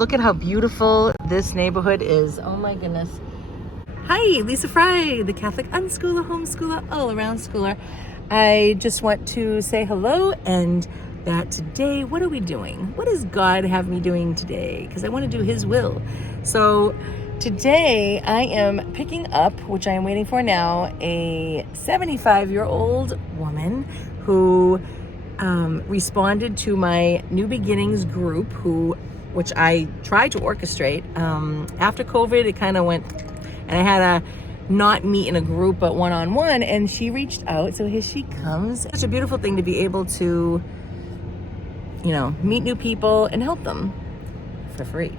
look at how beautiful this neighborhood is. Oh my goodness. Hi, Lisa Fry, the Catholic unschooler, homeschooler, all around schooler. I just want to say hello, and that today, what are we doing? What does God have me doing today? Because I want to do His will. So today I am picking up, which I am waiting for now, a 75-year-old woman who responded to my New Beginnings group, which I tried to orchestrate. After COVID, it kind of went, and I had to not meet in a group, but one-on-one, and she reached out. So here she comes. It's such a beautiful thing to be able to, meet new people and help them for free.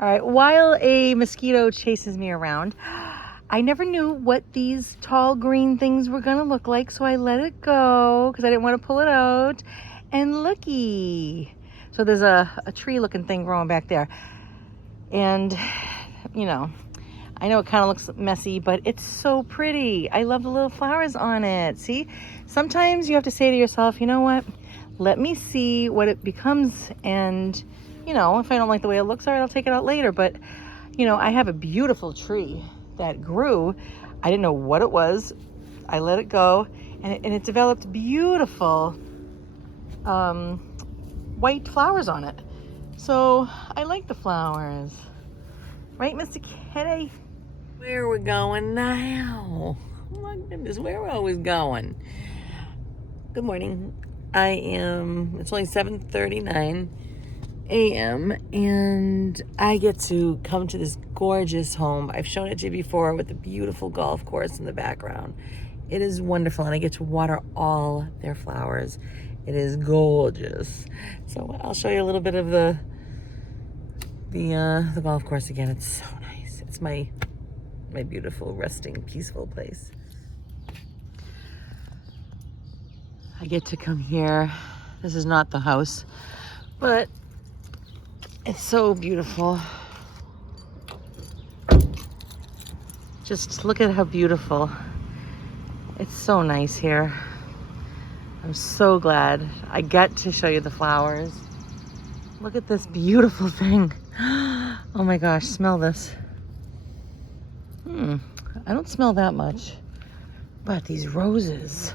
All right, while a mosquito chases me around, I never knew what these tall green things were gonna look like, so I let it go because I didn't want to pull it out. And looky, so there's a tree looking thing growing back there. And, I know it kind of looks messy, but it's so pretty. I love the little flowers on it. See, sometimes you have to say to yourself, you know what? Let me see what it becomes. And, if I don't like the way it looks, all right, I'll take it out later. But, I have a beautiful tree that grew. I didn't know what it was. I let it go, and it developed beautiful white flowers on it. So I like the flowers. Right, Mr. Kitty? Where are we going now? Oh my goodness, where are we always going? Good morning. It's only 7:39 a.m. and I get to come to this gorgeous home. I've shown it to you before with the beautiful golf course in the background. It is wonderful, and I get to water all their flowers. It is gorgeous. So I'll show you a little bit of the golf course again. It's so nice. It's my beautiful, resting, peaceful place. I get to come here. This is not the house, but it's so beautiful. Just look at how beautiful. It's so nice here. I'm so glad I got to show you the flowers. Look at this beautiful thing. Oh my gosh, smell this. I don't smell that much, but these roses,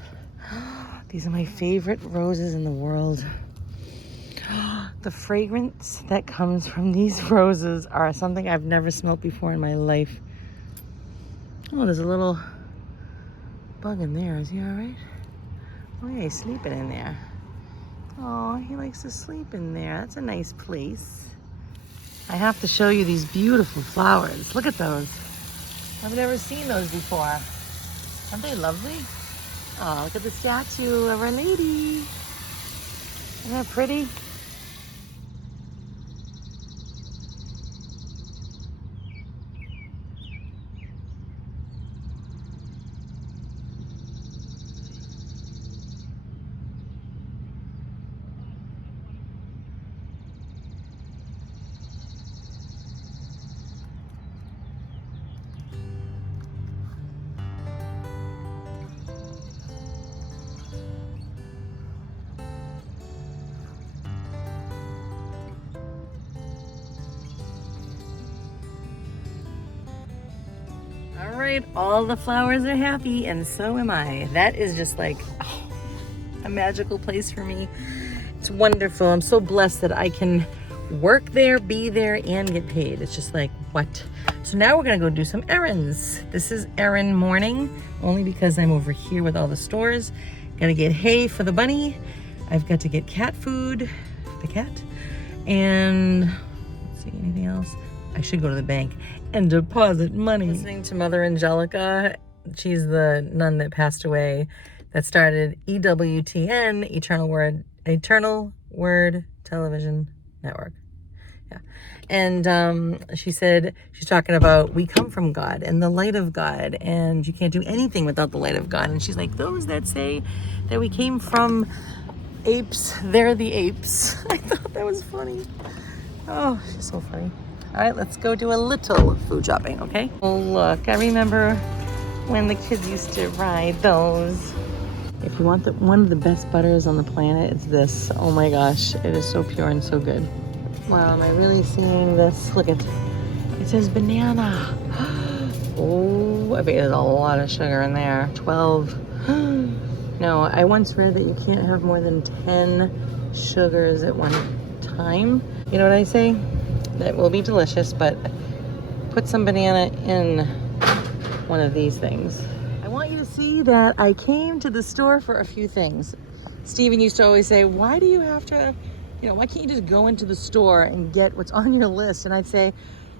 these are my favorite roses in the world. The fragrance that comes from these roses are something I've never smelled before in my life. Oh, there's a little bug in there. Is he all right? Oh yeah, he's sleeping in there. Oh, he likes to sleep in there. That's a nice place. I have to show you these beautiful flowers. Look at those. I've never seen those before. Aren't they lovely? Oh, look at the statue of Our Lady. Isn't that pretty? All right, all the flowers are happy, and so am I. That is just like a magical place for me. It's wonderful. I'm so blessed that I can work there, be there, and get paid. It's just like, what? So now we're gonna go do some errands. This is errand morning, only because I'm over here with all the stores. Gotta get hay for the bunny. I've got to get cat food for the cat. And let's see, anything else? I should go to the bank and deposit money. Listening to Mother Angelica. She's the nun that passed away, that started EWTN, Eternal Word Television Network. Yeah. And she said, she's talking about we come from God and the light of God, and you can't do anything without the light of God. And she's like, those that say that we came from apes, they're the apes. I thought that was funny. Oh, she's so funny. All right, let's go do a little food shopping, okay? Oh, look, I remember when the kids used to ride those. If you want one of the best butters on the planet, it's this. Oh my gosh, it is so pure and so good. Wow, am I really seeing this? Look at it says banana. Oh, I bet there's a lot of sugar in there. 12. No, I once read that you can't have more than 10 sugars at one time. You know what I say? That will be delicious, but put some banana in one of these things. I want you to see that I came to the store for a few things. Steven used to always say, why do you have to, why can't you just go into the store and get what's on your list? And I'd say,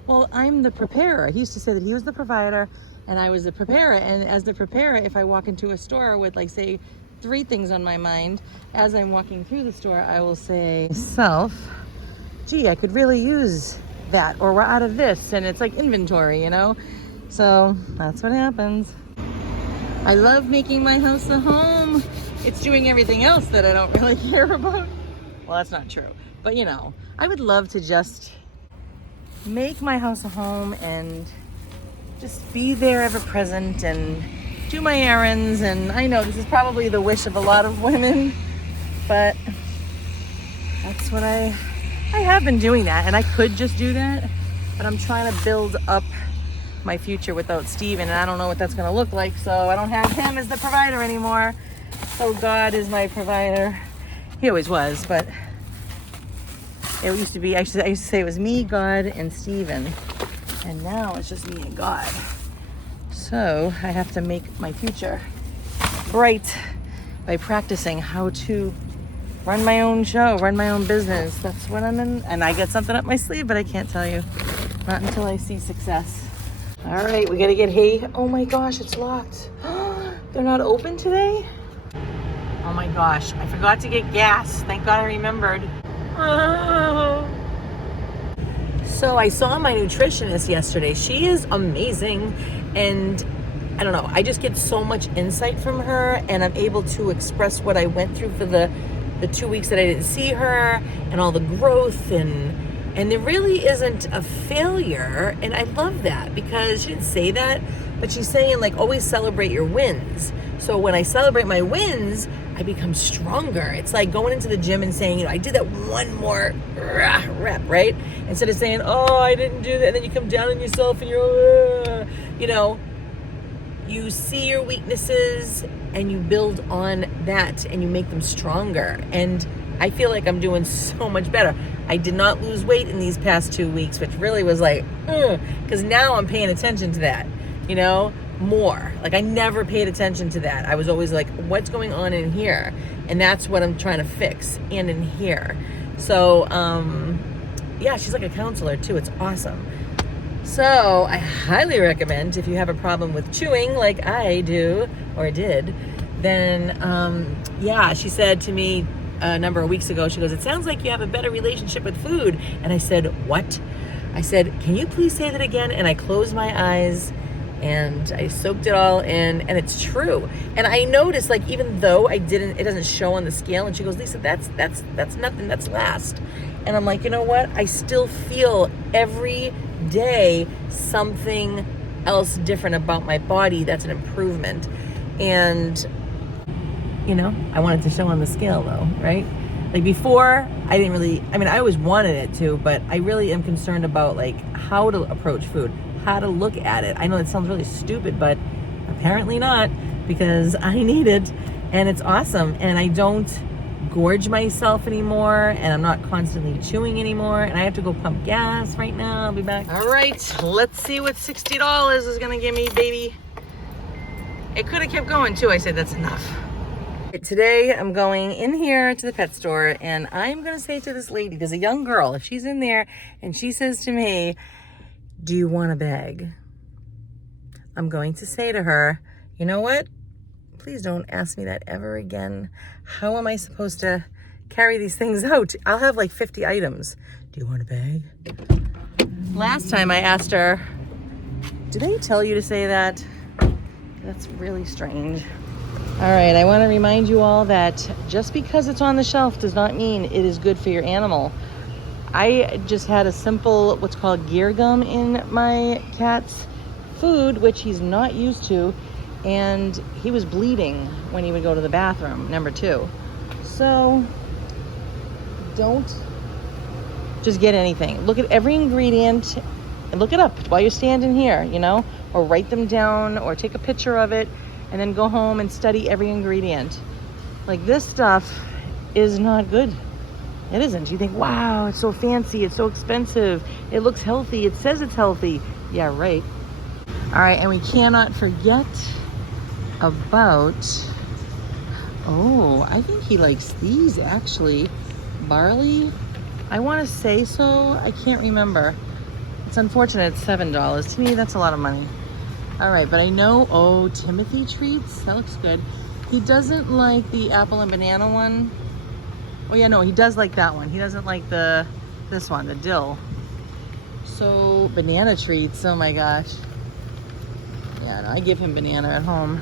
well, I'm the preparer. He used to say that he was the provider and I was the preparer. And as the preparer, if I walk into a store with, like, say, 3 things on my mind, as I'm walking through the store, I will say, gee, I could really use that, or we're out of this, and it's like inventory, So that's what happens. I love making my house a home. It's doing everything else that I don't really care about. Well, that's not true. But I would love to just make my house a home and just be there ever present and do my errands. And I know this is probably the wish of a lot of women, but that's what I have been doing that, and I could just do that, but I'm trying to build up my future without Steven, and I don't know what that's going to look like, so I don't have him as the provider anymore. So God is my provider. He always was, but it used to be, I used to say it was me, God, and Steven, and now it's just me and God. So I have to make my future bright by practicing how to run my own show, run my own business. That's what I'm in. And I got something up my sleeve, but I can't tell you. Not until I see success. All right, we gotta get hay. Oh my gosh, it's locked. They're not open today? Oh my gosh, I forgot to get gas. Thank God I remembered. So I saw my nutritionist yesterday. She is amazing. And I don't know, I just get so much insight from her, and I'm able to express what I went through for the 2 weeks that I didn't see her, and all the growth, and there really isn't a failure. And I love that, because she didn't say that, but she's saying, like, always celebrate your wins. So when I celebrate my wins, I become stronger. It's like going into the gym and saying, I did that one more rep, right? Instead of saying, oh, I didn't do that, and then you come down on yourself and you're, you see your weaknesses and you build on that and you make them stronger. And I feel like I'm doing so much better. I did not lose weight in these past 2 weeks, which really was like, because now I'm paying attention to that, more. Like, I never paid attention to that. I was always like, what's going on in here? And that's what I'm trying to fix, and in here. So, yeah, she's like a counselor too. It's awesome. So I highly recommend, if you have a problem with chewing like I do, or did, then, yeah, she said to me a number of weeks ago, she goes, it sounds like you have a better relationship with food. And I said, what? I said, can you please say that again? And I closed my eyes and I soaked it all in, and it's true. And I noticed, like, even though it doesn't show on the scale, and she goes, Lisa, that's nothing, that's last. And I'm like, you know what? I still feel every day something else different about my body. That's an improvement. And I wanted to show on the scale though, right? Like, before, I didn't really, I always wanted it to, but I really am concerned about, like, how to approach food, how to look at it. I know that sounds really stupid, but apparently not, because I need it, and it's awesome. And I don't gorge myself anymore, and I'm not constantly chewing anymore, and I have to go pump gas right now. I'll be back. All right, let's see what $60 is gonna give me, baby. It could have kept going too. I said that's enough. Today I'm going in here to the pet store, and I'm gonna say to this lady, there's a young girl, if she's in there and she says to me, do you want a bag? I'm going to say to her, you know what? Please don't ask me that ever again. How am I supposed to carry these things out? I'll have like 50 items. Do you want a bag? Last time I asked her, do they tell you to say that? That's really strange. All right, I want to remind you all that just because it's on the shelf does not mean it is good for your animal. I just had a simple, what's called gear gum in my cat's food, which he's not used to, and he was bleeding when he would go to the bathroom, number 2. So don't Just get anything. Look at every ingredient and look it up while you're standing here, you know, or write them down or take a picture of it and then go home and study every ingredient. Like, this stuff is not good. It isn't. You think, wow, it's so fancy, it's so expensive, it looks healthy, it says it's healthy. Yeah, right. All right, and we cannot forget about, oh, I think he likes these actually. Barley, I want to say so. I can't remember. It's unfortunate it's $7. To me, that's a lot of money. All right, but I know, oh, Timothy treats, that looks good. He doesn't like the apple and banana one. Oh yeah, no, he does like that one. He doesn't like this one, the dill. So banana treats, oh my gosh. Yeah, no, I give him banana at home.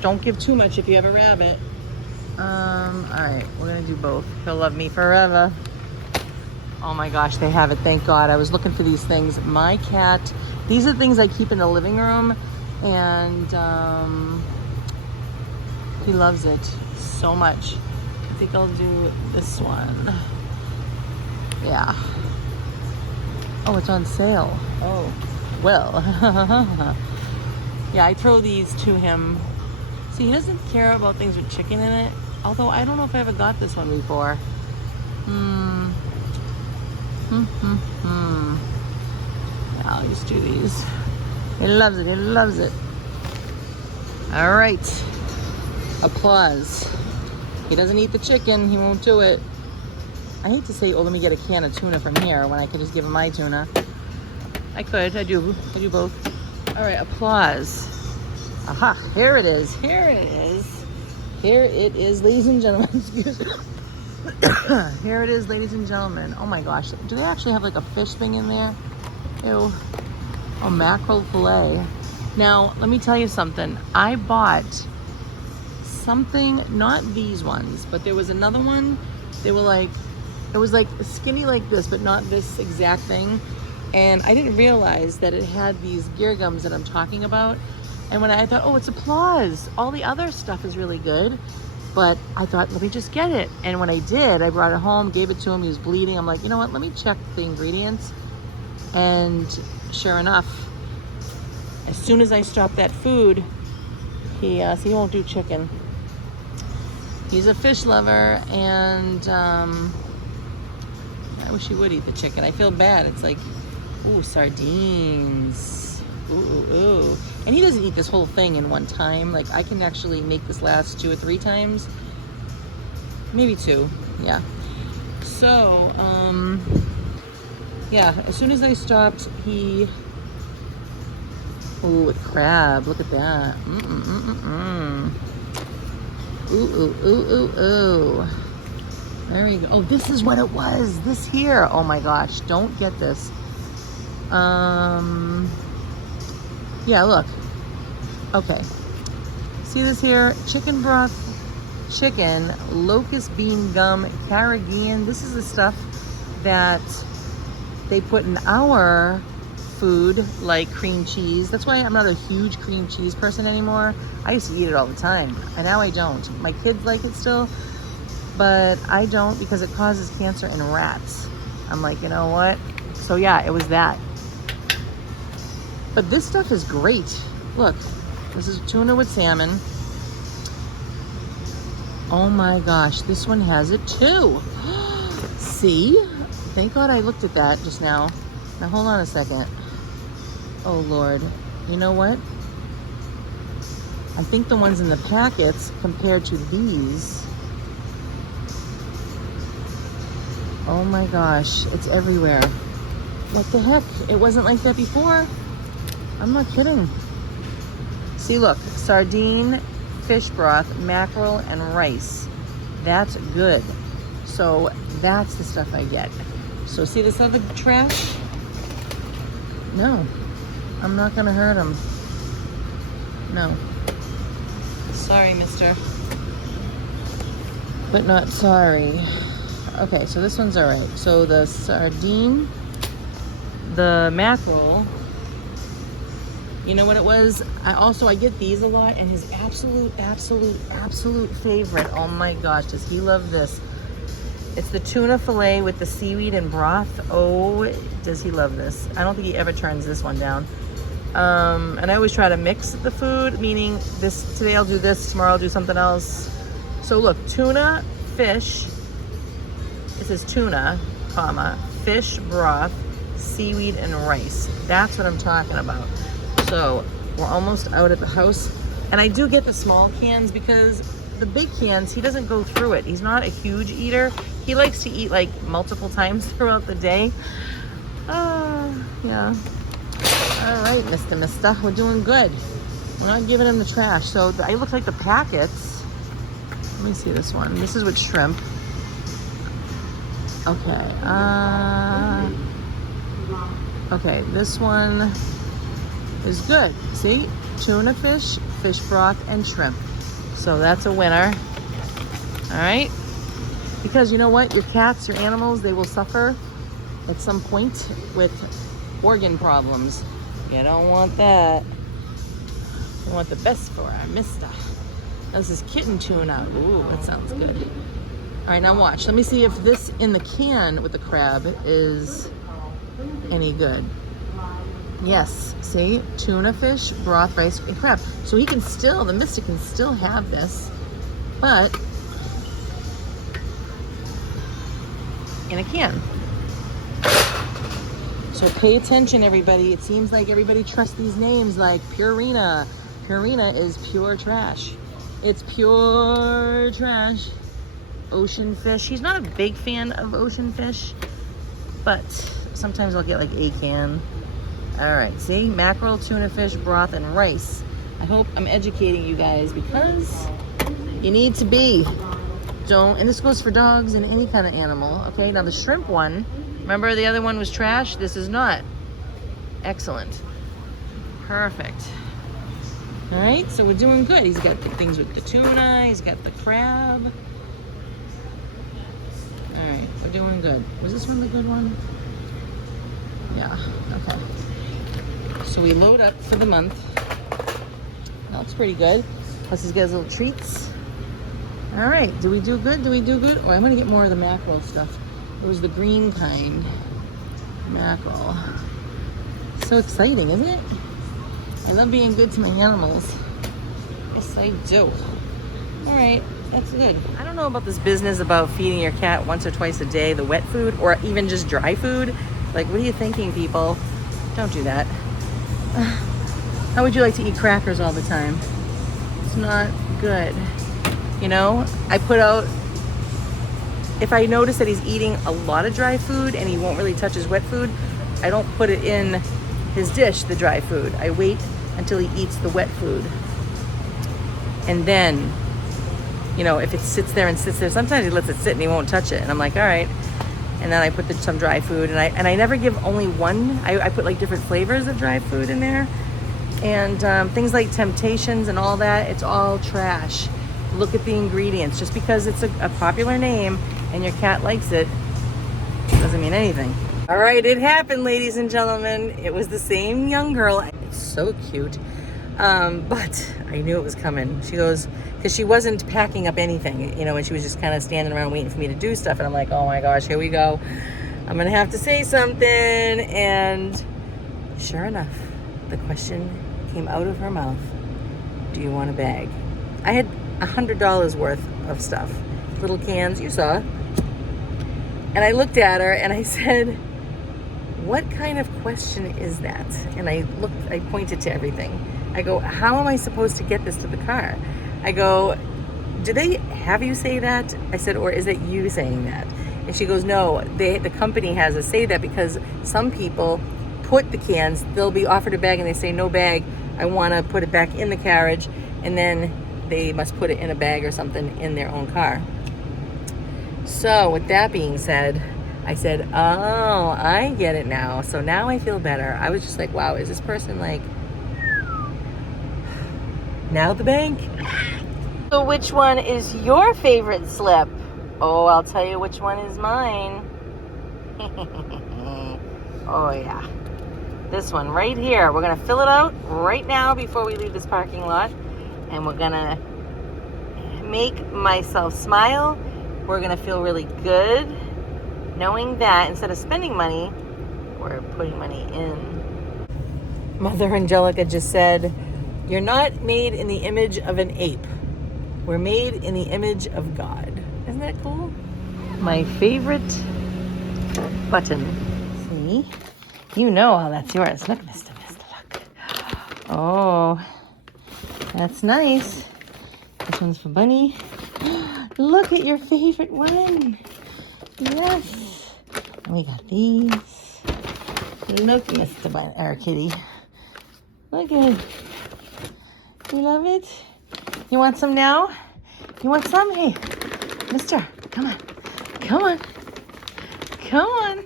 Don't give too much if you have a rabbit. All right, we're gonna do both. He'll love me forever. Oh my gosh, they have it, thank God. I was looking for these things. My cat, these are things I keep in the living room, and he loves it so much. I think I'll do this one. Yeah. Oh, it's on sale. Oh, well. Yeah, I throw these to him. See, he doesn't care about things with chicken in it. Although, I don't know if I ever got this one before. Yeah, I'll just do these. He loves it, he loves it. All right. Applause. He doesn't eat the chicken, he won't do it. I hate to say, oh, let me get a can of tuna from here when I could just give him my tuna. I could, I do both. All right, applause. Aha, here it is, here it is. Here it is, ladies and gentlemen, excuse me. Here it is, ladies and gentlemen. Oh my gosh, do they actually have like a fish thing in there? Ew. Oh, mackerel fillet. Now, let me tell you something. I bought something, not these ones, but there was another one. They were like, it was like skinny like this, but not this exact thing. And I didn't realize that it had these gear gums that I'm talking about. And when I thought, oh, it's applause. All the other stuff is really good. But I thought, let me just get it. And when I did, I brought it home, gave it to him. He was bleeding. I'm like, you know what? Let me check the ingredients. And sure enough, as soon as I stopped that food, he won't do chicken. He's a fish lover, and I wish he would eat the chicken. I feel bad. It's like, ooh, sardines. Ooh. And he doesn't eat this whole thing in one time. Like, I can actually make this last 2 or 3 times. Maybe 2, yeah. So, yeah, as soon as I stopped, he... Ooh, crab, look at that. Ooh. There we go. Oh, this is what it was. This here. Oh my gosh, don't get this. Yeah, look. Okay. See this here? Chicken broth, chicken, locust bean gum, Carrageenan. This is the stuff that they put in our food, like cream cheese. That's why I'm not a huge cream cheese person anymore. I used to eat it all the time, and now I don't. My kids like it still, but I don't because it causes cancer in rats. I'm like, you know what? So yeah, it was that. But this stuff is great. Look, this is tuna with salmon. Oh my gosh, this one has it too. See? Thank God I looked at that just now. Now hold on a second. Oh Lord, you know what? I think the ones in the packets compared to these. Oh my gosh, it's everywhere. What the heck? It wasn't like that before? I'm not kidding. See, look, sardine, fish broth, mackerel, and rice. That's good. So that's the stuff I get. So see this other trash? No, I'm not gonna hurt him. No. Sorry, mister. But not sorry. Okay, so this one's all right. So the sardine, the mackerel, you know what it was? I get these a lot, and his absolute favorite, oh my gosh, does he love this? It's the tuna fillet with the seaweed and broth. Oh, does he love this. I don't think he ever turns this one down. And I always try to mix the food, meaning this today I'll do this, tomorrow I'll do something else. So look, tuna, fish. It says tuna, comma, fish broth, seaweed, and rice. That's what I'm talking about. So we're almost out at the house. And I do get the small cans because the big cans, he doesn't go through it. He's not a huge eater. He likes to eat like multiple times throughout the day. Yeah. All right, Mister. We're doing good. We're not giving him the trash. So I look like the packets. Let me see this one. This is with shrimp. Okay. Okay, this one is good. See? Tuna fish, fish broth, and shrimp. So that's a winner. All right? Because you know what? Your cats, your animals, they will suffer at some point with organ problems. You don't want that. You want the best for our mister. This is kitten tuna. Ooh, that sounds good. All right, now watch. Let me see if this in the can with the crab is any good. Yes, see? Tuna fish, broth, rice, and crab. So he can still, the mister can still have this, but in a can. So pay attention, everybody. It seems like everybody trusts these names like Purina. Purina is pure trash. It's pure trash. Ocean fish. He's not a big fan of ocean fish, but sometimes I'll get like a can. All right, see? Mackerel, tuna fish, broth, and rice. I hope I'm educating you guys because you need to be. Don't, and this goes for dogs and any kind of animal. Okay, now the shrimp one, remember the other one was trash? This is not. Excellent. Perfect. All right, so we're doing good. He's got the things with the tuna. He's got the crab. All right, we're doing good. Was this one the good one? Yeah, okay. So we load up for the month. That looks pretty good. Plus he's got his little treats. All right, do we do good? Do we do good? Oh, I'm gonna get more of the mackerel stuff. It was the green kind. Mackerel. So exciting, isn't it? I love being good to my animals. Yes, I do. All right, that's good. I don't know about this business about feeding your cat once or twice a day, the wet food, or even just dry food. Like, what are you thinking, people? Don't do that. How would you like to eat crackers all the time? It's not good. You know, I put out, if I notice that he's eating a lot of dry food and he won't really touch his wet food, I don't put it in his dish, the dry food. I wait until he eats the wet food. And then, you know, if it sits there and sits there, sometimes he lets it sit and he won't touch it. And I'm like, all right. And then I put some dry food, and I never give only one. I put like different flavors of dry food in there. And things like Temptations and all that, it's all trash. Look at the ingredients. Just because it's a popular name and your cat likes it, doesn't mean anything. All right, it happened, ladies and gentlemen. It was the same young girl. It's so cute. But I knew it was coming. She goes, because she wasn't packing up anything, you know, and she was just kind of standing around waiting for me to do stuff. And I'm like, oh my gosh, here we go. I'm going to have to say something. And sure enough, the question came out of her mouth. Do you want a bag? I had $100 worth of stuff, little cans, you saw. And I looked at her and I said, what kind of question is that? And I pointed to everything. I go, how am I supposed to get this to the car? I go, do they have you say that? I said, or is it you saying that? And she goes, no, the company has us say that because some people put the cans, they'll be offered a bag and they say, no bag, I want to put it back in the carriage, and then they must put it in a bag or something in their own car. So with that being said, I said, oh, I get it now. So now I feel better. I was just like, wow, is this person like, now the bank? So which one is your favorite slip? Oh, I'll tell you which one is mine. Oh yeah. This one right here. We're gonna fill it out right now before we leave this parking lot. And we're gonna make myself smile. we're gonna feel really good knowing that instead of spending money, we're putting money in. Mother Angelica just said, "You're not made in the image of an ape. We're made in the image of God." Isn't that cool? My favorite button. See? You know how that's yours. Look, Mr. Look. Oh, that's nice. This one's for Bunny. Look at your favorite one. Yes. And we got these. Look, Mr. Bunny, or Kitty. Look at it. You love it? You want some now? You want some? Hey, mister, come on. Come on. Come on.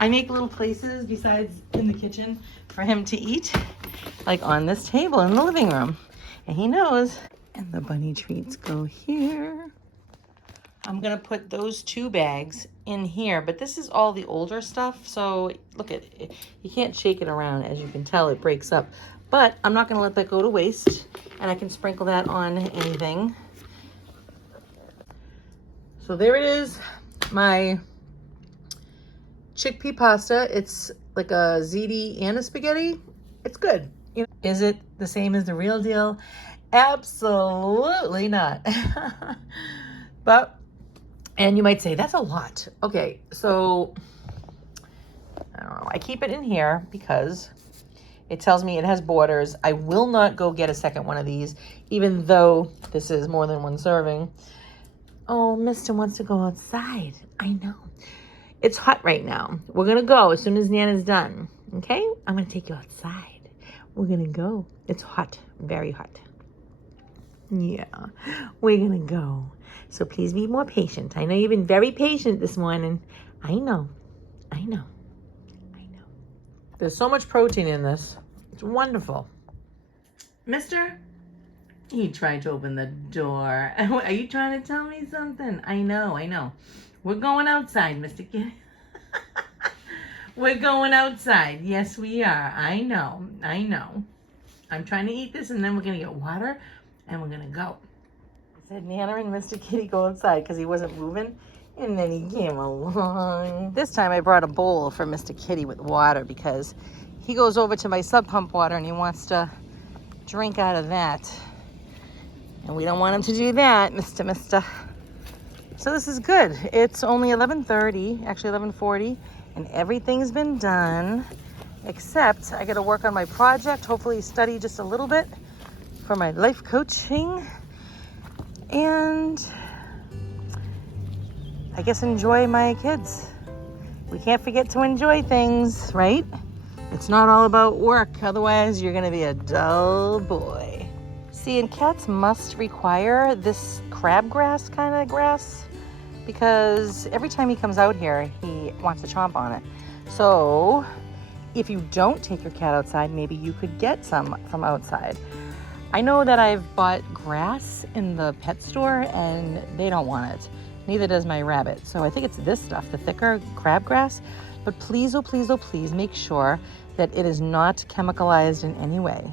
I make little places besides in the kitchen for him to eat, like on this table in the living room. And he knows. And the bunny treats go here. I'm gonna put those 2 bags in here, but this is all the older stuff. So look at it. You can't shake it around. As you can tell, it breaks up. But I'm not gonna let that go to waste. And I can sprinkle that on anything. So there it is, my chickpea pasta. It's like a ziti and a spaghetti. It's good. You know, is it the same as the real deal? Absolutely not. But, and you might say, that's a lot. Okay, so, I don't know. I keep it in here because it tells me it has borders. I will not go get a second one of these, even though this is more than 1 serving. Oh, Mister wants to go outside. I know. It's hot right now. We're going to go as soon as Nana's done. Okay? I'm going to take you outside. We're going to go. It's hot. Very hot. Yeah. We're going to go. So please be more patient. I know you've been very patient this morning. I know. I know. I know. There's so much protein in this. It's wonderful. Mister? He tried to open the door. Are you trying to tell me something? I know, I know. We're going outside, Mr. Kid. We're going outside. Yes, we are. I know, I know. I'm trying to eat this, and then we're going to get water, and we're going to go. I said, Nana and Mr. Kitty go outside because he wasn't moving, and then he came along. This time I brought a bowl for Mr. Kitty with water because he goes over to my sub pump water, and he wants to drink out of that. And we don't want him to do that, Mister. So this is good. It's only 11:30, actually 11:40, and everything's been done, except I got to work on my project, hopefully study just a little bit for my life coaching, and I guess enjoy my kids. We can't forget to enjoy things, right? It's not all about work, otherwise you're going to be a dull boy. See, and cats must require this crabgrass kind of grass because every time he comes out here, he wants to chomp on it. So if you don't take your cat outside, maybe you could get some from outside. I know that I've bought grass in the pet store and they don't want it. Neither does my rabbit. So I think it's this stuff, the thicker crabgrass. But please, oh please, oh please, make sure that it is not chemicalized in any way.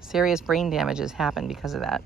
Serious brain damage has happened because of that.